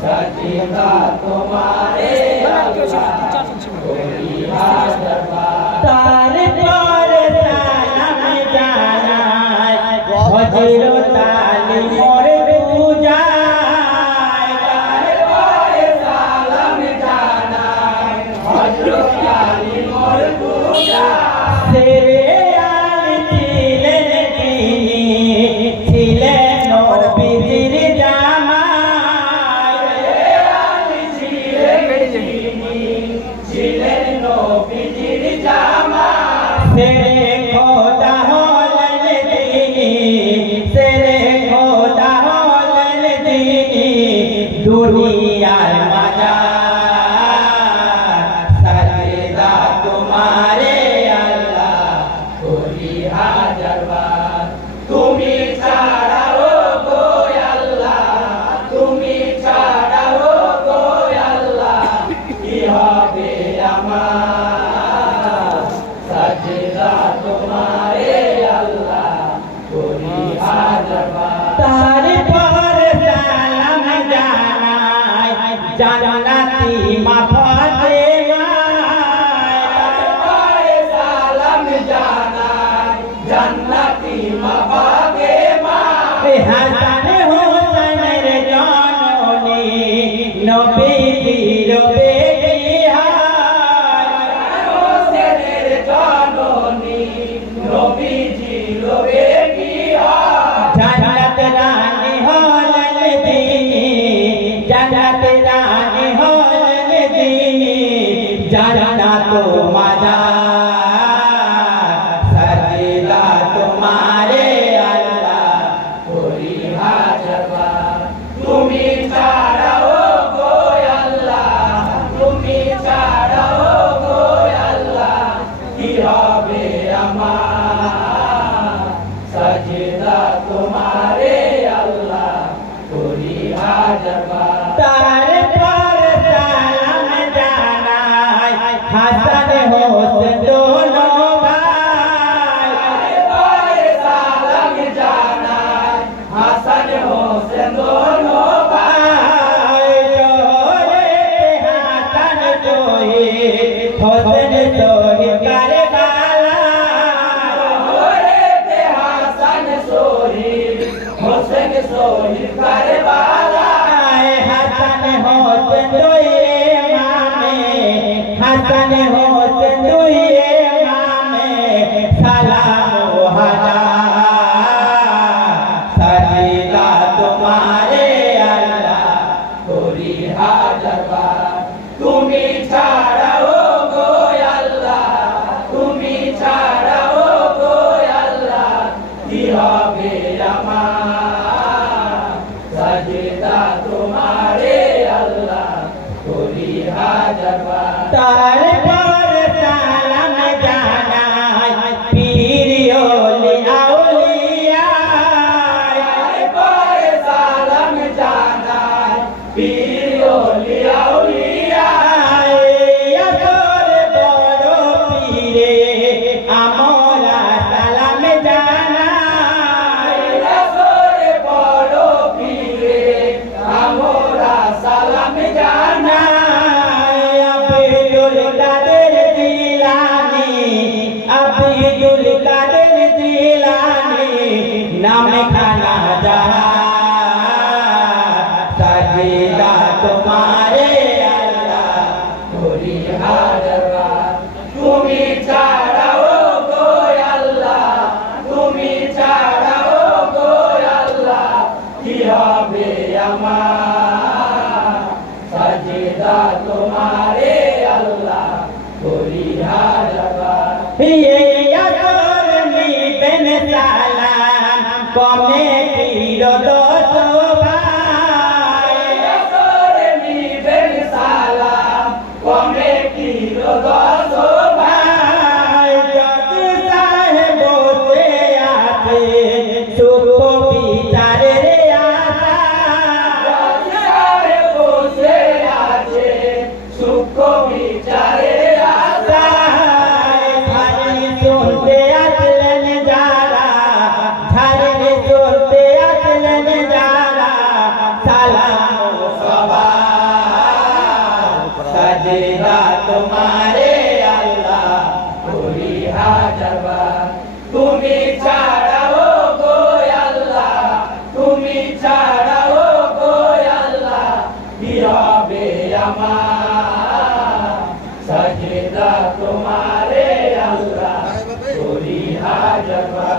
सजदा तुम्हारे तार पर सलाम जाना हजरो ताली मोर पूजा तार पर सलाम जाना हजरो ताली मोर पूजा तेरे आल छिले नबीर जामा छिले नबीर जामा तेरे खोदा होलन दीनी दुनियार मजा सजदा तुम्हारे अल्लाह कोई हाजर बार তুমি ছাড়া ও গো আল্লাহ তুমি ছাড়া ও গো আল্লাহ কি হবে আমার সজদা তোমারে আল্লাহ করি হাজার বার তার পর সালাম জানাই জান্নাতি মা ফাতেমা তার পর সালাম জানাই জান্নাতি মা ফাতেমা হাসান হোসেনের জননী নবীজির বেটি হাসান হোসেনের জননী নবীজির বেটি জান্নাত রানী হলেন তিনি জান্নাত রানী হলেন তিনি জান্নাত মাযা सजदा तुम्हारे अल्लाह कोई हाजर बार তুমি ছাড়া ও গো আল্লাহ তুমি ছাড়া ও গো আল্লাহ কি হবে আমার সজদা তোমারে আল্লাহ কোই হাজার বার তার পর সালাম জানাই হাসান হোসেন দোনো হাসান হোসেন দোনো ভাই হাসান শহীদ হোসেন শহীদ কারবালা হাসান শহীদ হোসেন শহীদ কারবালা হাসান হোসেন দুই ইমামে হাসান হোসেন দুই ইমামে সালাম হাজার सजदा तुम्हारे अल्लाह कोई हाजर बार তুমি ছাড়া ও গো আল্লাহ তুমি ছাড়া ও গো আল্লাহ কি হবে আমার সজদা তোমারে আল্লাহ কোই হাজর বার তার পর সালাম জানাই পীর ওলি আউলিয়া পীর ওলি আউলিয়া আসর বড় পীরে আমরা সালাম জানাই আসর বড় পীরে আমরা সালাম জানাই আব্দুল কাদের জিলানী আব্দুল কাদের জিলানী নামে খানা জাহান सजदा तुम्हारे अल्लाह कोई हाजर बार তুমি ছাড়া ও গো আল্লাহ তুমি ছাড়া ও গো আল্লাহ কি হবে আমার সজদা তোমারে আল্লাহ कोई हाजर बार ये আসর নিবেন সালাম কমিটির দোস্ত ভাই যত সাহেব বসে আছে সুখ বিচারের আশা যত সাহেব বসে আছে সুখ বিচারের আশা ধারে শুনতে আসলেন যারা ধারে শুনতে सजदा तुम्हारे अल्लाह कोई हाजबा তুমি ছাড়াও গো আল্লাহ তুমি ছাড়াও গো আল্লাহ কি হবে আমার সজদা তোমারে আল্লাহ কোই হাজবা